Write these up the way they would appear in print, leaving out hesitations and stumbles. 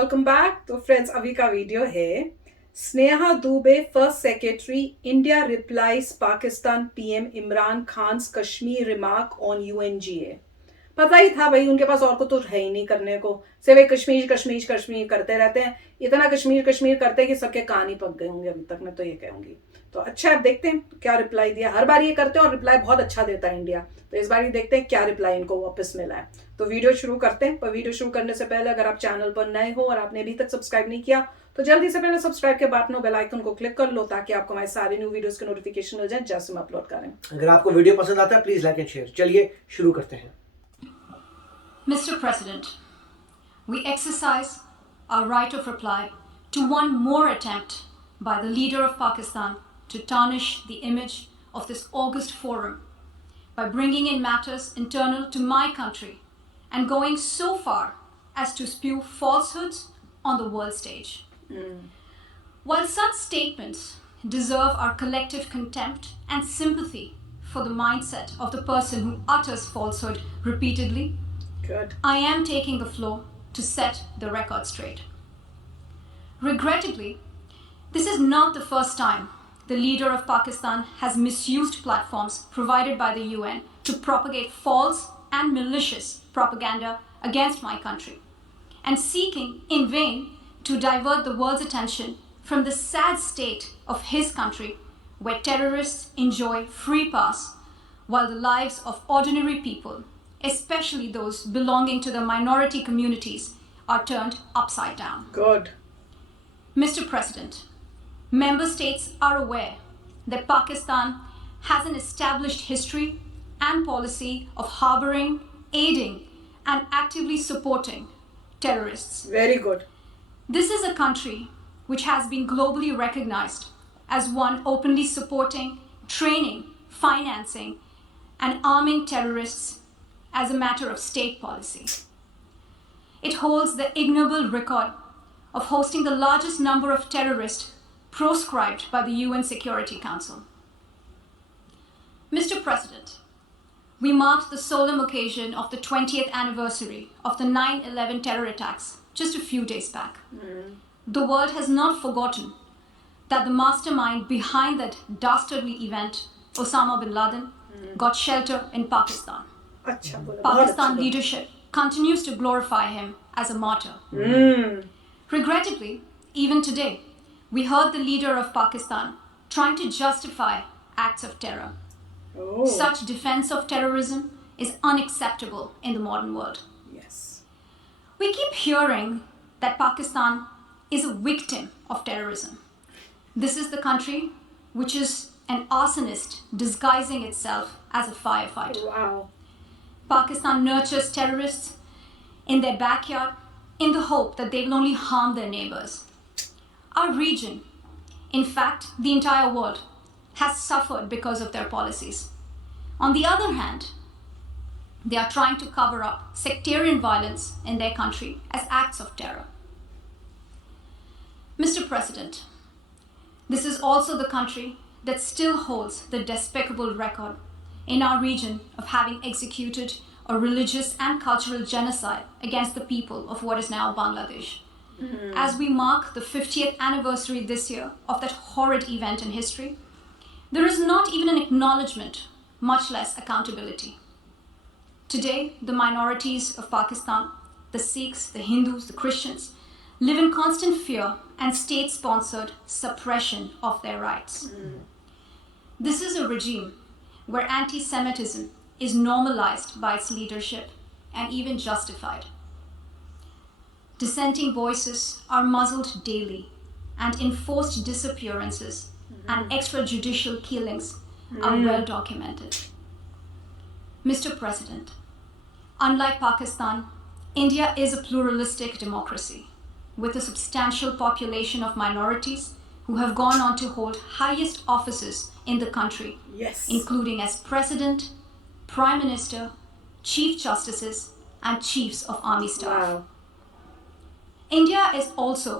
Welcome back. तो फ्रेंड्स, अभी का वीडियो है Sneha Dubey first secretary India replies Pakistan PM Imran Khan's Kashmir remark on UNGA. पता ही था भाई, उनके पास और को तो है ही नहीं करने को, सिर्फ कश्मीर कश्मीर कश्मीर करते रहते हैं। इतना कश्मीर कश्मीर करते हैं कि सबके कान ही पक गए होंगे अभी तक, मैं तो ये कहूंगी। तो अच्छा, अब देखते हैं क्या रिप्लाई दिया। हर बार ये करते हैं और रिप्लाई बहुत अच्छा देता है इंडिया, तो इस बार ही देखते हैं क्या रिप्लाई इनको वापस मिला है। तो वीडियो शुरू करते हैं, पर वीडियो शुरू करने से पहले अगर आप चैनल पर नए हो और आपने अभी तक सब्सक्राइब नहीं किया तो जल्दी से पहले सब्सक्राइब के बटन बेल आइकन को क्लिक कर लो, ताकि आपको हमारे सारे न्यू वीडियोस के नोटिफिकेशन मिल जाए जैसे हम अपलोड करें। अगर आपको वीडियो पसंद आता है प्लीज लाइक एंड शेयर। चलिए शुरू करते हैं। Mr. President, we exercise our right of reply to one more attempt by the leader of Pakistan to tarnish the image of this August forum by bringing in matters internal to my country and going so far as to spew falsehoods on the world stage. While such statements deserve our collective contempt and sympathy for the mindset of the person who utters falsehood repeatedly, Good. I am taking the floor to set the record straight. Regrettably, this is not the first time the leader of Pakistan has misused platforms provided by the UN to propagate false and malicious propaganda against my country, and seeking in vain to divert the world's attention from the sad state of his country, where terrorists enjoy free pass while the lives of ordinary people, especially those belonging to the minority communities, are turned upside down. Good. Mr. President, member states are aware that Pakistan has an established history and policy of harboring, aiding, and actively supporting terrorists. Very good. This is a country which has been globally recognized as one openly supporting, training, financing, and arming terrorists as a matter of state policy. It holds the ignoble record of hosting the largest number of terrorists proscribed by the UN Security Council. Mr. President, we marked the solemn occasion of the 20th anniversary of the 9/11 terror attacks just a few days back. The world has not forgotten that the mastermind behind that dastardly event, Osama bin Laden, got shelter in Pakistan. अच्छा बोला, बहुत Pakistan अच्छा leadership continues to glorify him as a martyr. Regrettably, even today, we heard the leader of Pakistan trying to justify acts of terror. बोला। Oh, Such defense of terrorism is unacceptable in the modern world. yes. We keep hearing that Pakistan is a victim of terrorism. This is the country which is an arsonist disguising itself as a firefighter. Wow. Pakistan nurtures terrorists in their backyard in the hope that they will only harm their neighbors. Our region, in fact, the entire world, has suffered because of their policies. On the other hand, they are trying to cover up sectarian violence in their country as acts of terror. Mr. President, this is also the country that still holds the despicable record in our region of having executed a religious and cultural genocide against the people of what is now Bangladesh. As we mark the 50th anniversary this year of that horrid event in history, there is not even an acknowledgement, much less accountability. Today, the minorities of Pakistan, the Sikhs, the Hindus, the Christians, live in constant fear and state-sponsored suppression of their rights. This is a regime where anti-Semitism is normalized by its leadership and even justified. Dissenting voices are muzzled daily, and enforced disappearances and extrajudicial killings are well documented. Mr. President, unlike Pakistan, India is a pluralistic democracy with a substantial population of minorities who have gone on to hold highest offices in the country, Yes. including as President, Prime Minister, Chief Justices, and Chiefs of Army Staff. Wow. India is also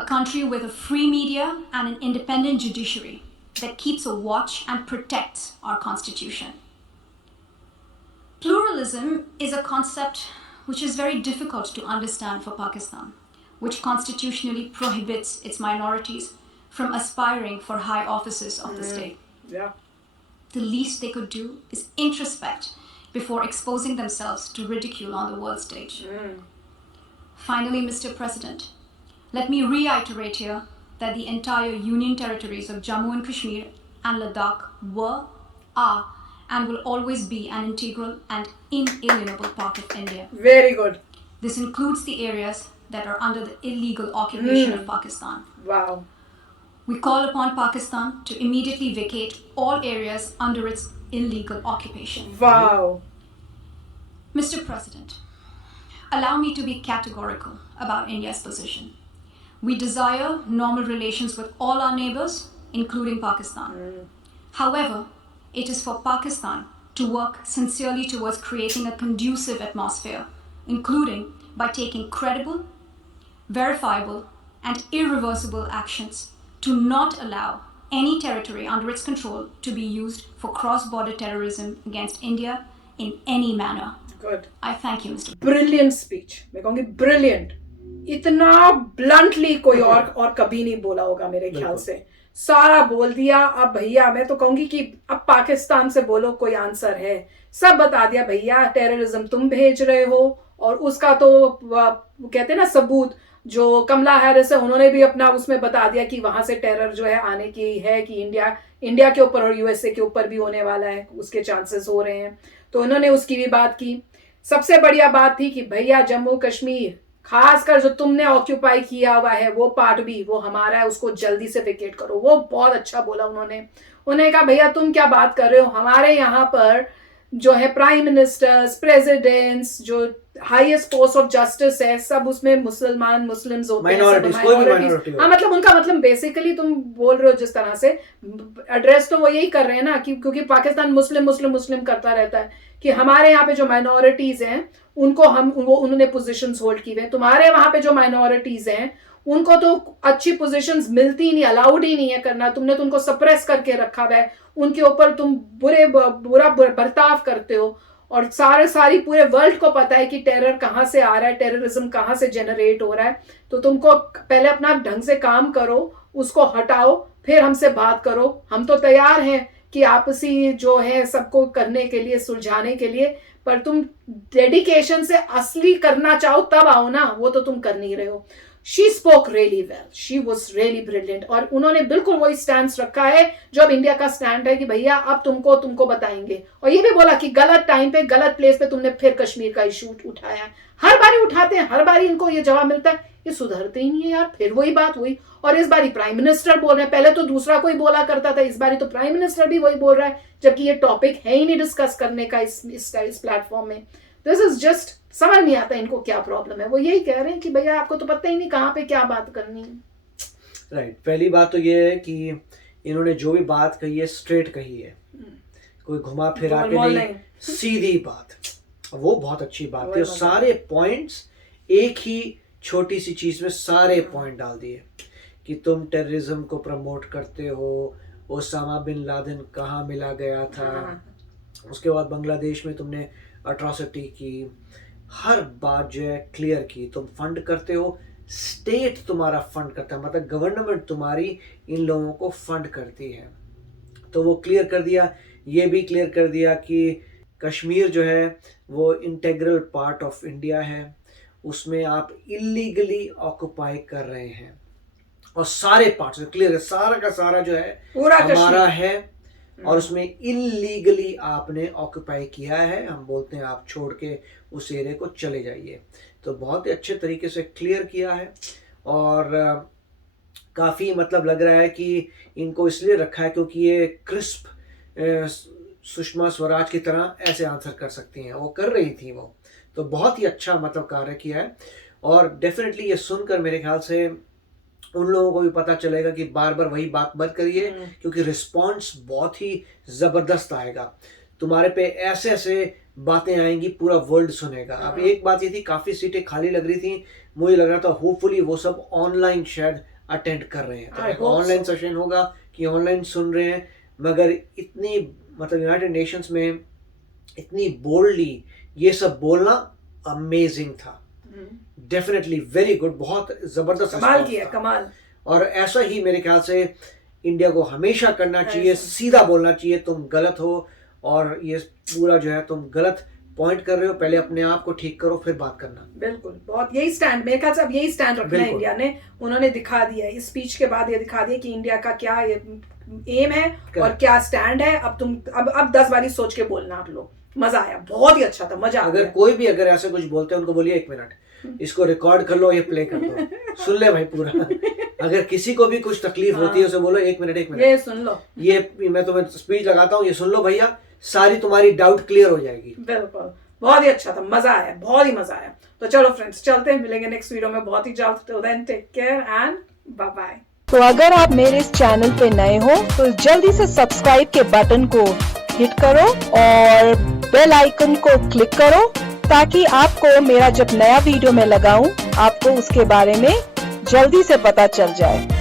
a country with a free media and an independent judiciary that keeps a watch and protects our constitution. Pluralism is a concept which is very difficult to understand for Pakistan. which constitutionally prohibits its minorities from aspiring for high offices of the state. Yeah. The least they could do is introspect before exposing themselves to ridicule on the world stage. Finally, Mr. President, let me reiterate here that the entire Union territories of Jammu and Kashmir and Ladakh were, are, and will always be an integral and inalienable part of India. Very good. This includes the areas that are under the illegal occupation of Pakistan. Wow. We call upon Pakistan to immediately vacate all areas under its illegal occupation. Wow. Mr. President, allow me to be categorical about India's position. We desire normal relations with all our neighbors, including Pakistan. However, it is for Pakistan to work sincerely towards creating a conducive atmosphere, including by taking credible, verifiable, and irreversible actions to not allow any territory under its control to be used for cross-border terrorism against India in any manner. Good. I thank you, Mr. Brilliant speech. मैं कहूँगी brilliant. इतना bluntly कोई और कभी नहीं बोला होगा मेरे ख्याल से. सारा बोल दिया. अब भैया मैं तो कहूंगी कि अब पाकिस्तान से बोलो कोई आंसर है. सब बता दिया भैया. टेररिज्म तुम भेज रहे हो और उसका तो कहते हैं ना सबूत जो कमला हैरिस है उन्होंने भी अपना उसमें बता दिया कि वहां से टेरर जो है आने की है कि इंडिया के ऊपर और यूएसए के ऊपर भी होने वाला है. उसके चांसेस हो रहे हैं. तो उन्होंने उसकी भी बात की. सबसे बढ़िया बात थी कि भैया जम्मू कश्मीर खासकर जो तुमने ऑक्यूपाई किया हुआ है वो पार्ट भी वो हमारा है. उसको जल्दी से वेकेट करो. वो बहुत अच्छा बोला उन्होंने कहा भैया तुम क्या बात कर रहे हो. हमारे यहाँ पर जो है प्राइम मिनिस्टर्स, प्रेसिडेंट्स, जो हाईएस्ट पोस्ट ऑफ जस्टिस है सब उसमें मुस्लिम्स होते हैं. हाँ मतलब उनका मतलब बेसिकली तुम बोल रहे हो जिस तरह से एड्रेस तो वो यही कर रहे हैं ना कि क्योंकि पाकिस्तान मुस्लिम करता रहता है कि हमारे यहाँ पे जो माइनॉरिटीज हैं उनको उन्होंने पोजीशंस होल्ड की हुए. तुम्हारे वहां पे जो माइनॉरिटीज हैं उनको तो अच्छी पोजीशंस मिलती ही नहीं, अलाउड ही नहीं है करना. तुमने तो उनको सप्रेस करके रखा हुआ है. उनके ऊपर तुम बुरा बर्ताव करते हो और सारी पूरे वर्ल्ड को पता है कि टेरर कहाँ से आ रहा है, टेररिज्म कहाँ से जनरेट हो रहा है. तो तुमको पहले अपना ढंग से काम करो, उसको हटाओ, फिर हमसे बात करो. हम तो तैयार हैं कि आपसी जो है सबको करने के लिए, सुलझाने के लिए, पर तुम डेडिकेशन से असली करना चाहो तब आओ ना. वो तो तुम कर नहीं रहे हो. She spoke really well. She was really brilliant. और उन्होंने बिल्कुल वही स्टैंड रखा है जो अब इंडिया का स्टैंड है कि भैया अब तुमको बताएंगे. और ये भी बोला कि गलत टाइम पे गलत प्लेस पे तुमने फिर कश्मीर का इशू उठाया. हर बारी उठाते हैं, हर बारी इनको ये जवाब मिलता है. ये सुधरते ही नहीं है यार. फिर वही बात हुई. और इस बारी प्राइम मिनिस्टर बोल रहे हैं. पहले तो दूसरा कोई बोला करता था, इस बारी तो प्राइम मिनिस्टर भी वही बोल रहा है, जबकि ये टॉपिक है ही नहीं डिस्कस करने का इस प्लेटफॉर्म में. दिस इज जस्ट समझ नहीं आता इनको क्या प्रॉब्लम है. वो यही कह रहे हैं कि भैया आपको तो पता ही नहीं कहाँ पे क्या बात करनी है. राइट. पहली बात तो ये है कि इन्होंने जो भी बात कही है स्ट्रेट कही है, कोई घुमा फिरा के नहीं, सीधी बात. वो बहुत अच्छी बात है. सारे पॉइंट्स एक ही छोटी सी चीज में सारे पॉइंट डाल दिए कि तुम टेररिज्म को प्रमोट करते हो, ओसामा बिन लादेन कहाँ मिला गया था, उसके बाद बांग्लादेश में तुमने अट्रॉसिटी की. हर बात जो है क्लियर की. तुम फंड करते हो, स्टेट तुम्हारा फंड करता है, मतलब गवर्नमेंट तुम्हारी इन लोगों को फंड करती है. तो वो क्लियर कर दिया. ये भी क्लियर कर दिया कि कश्मीर जो है वो इंटेग्रल पार्ट ऑफ इंडिया है, उसमें आप इलीगली ऑक्युपाई कर रहे हैं. और सारे पार्ट्स क्लियर है, सारा का सारा जो है हमारा है और उसमें इलीगली आपने ऑक्युपाई किया है. हम बोलते हैं आप छोड़ के उस एरिया को चले जाइए. तो बहुत ही अच्छे तरीके से क्लियर किया है और काफ़ी मतलब लग रहा है कि इनको इसलिए रखा है क्योंकि ये क्रिस्प सुषमा स्वराज की तरह ऐसे आंसर कर सकती हैं. वो कर रही थी वो. तो बहुत ही अच्छा मतलब कार्य किया है. और डेफिनेटली ये सुनकर मेरे ख्याल से उन लोगों को भी पता चलेगा कि बार बार वही बात मत करिए, क्योंकि रिस्पॉन्स बहुत ही ज़बरदस्त आएगा. तुम्हारे पे ऐसे ऐसे बातें आएंगी, पूरा वर्ल्ड सुनेगा. अब एक बात ये थी, काफ़ी सीटें खाली लग रही थी. मुझे लग रहा था होपफुली वो सब ऑनलाइन शायद अटेंड कर रहे हैं. तो ऑनलाइन सेशन होगा कि ऑनलाइन सुन रहे हैं. मगर इतनी मतलब यूनाइटेड नेशंस में इतनी बोल्डली ये सब बोलना अमेजिंग था. डेफिनेटली वेरी गुड, बहुत जबरदस्त कमाल response किया, था। कमाल। और ऐसा ही मेरे ख्याल से इंडिया को हमेशा करना चाहिए, सीधा बोलना चाहिए तुम गलत हो और ये पूरा जो है तुम गलत पॉइंट कर रहे हो, पहले अपने आप को ठीक करो फिर बात करना। बिल्कुल, बहुत यही स्टैंड, मेरे ख्याल से अब यही स्टैंड रखना है इंडिया ने। उन्होंने दिखा दिया इस स्पीच के बाद, ये दिखा दिया कि इंडिया का क्या एम है और क्या स्टैंड है। अब तुम अब 10 बारी सोच के बोलना आप लोग। मजा आया, बहुत ही अच्छा था, मजा। अगर कोई भी अगर ऐसे कुछ बोलते हैं उनको बोलिए 1 मिनट इसको रिकॉर्ड कर लो, ये प्ले कर दो, सुन ले भाई पूरा। अगर किसी को भी कुछ तकलीफ होती है उसे बोलो 1 मिनट ये सुन लो, ये मैं तुम्हें स्पीच लगाता हूँ, ये सुन लो भैया, सारी तुम्हारी डाउट क्लियर हो जाएगी। बिल्कुल, बहुत ही अच्छा था, मजा आया, बहुत ही मजा आया। तो चलो फ्रेंड्स, चलते हैं, मिलेंगे नेक्स्ट वीडियो में बहुत ही जल्द। Till then take care and bye bye. तो अगर आप मेरे इस चैनल पे नए हो तो जल्दी से सब्सक्राइब के बटन को हिट करो और बेल आइकन को क्लिक करो ताकि आपको मेरा जब नया वीडियो मैं लगाऊं आपको उसके बारे में जल्दी से पता चल जाए।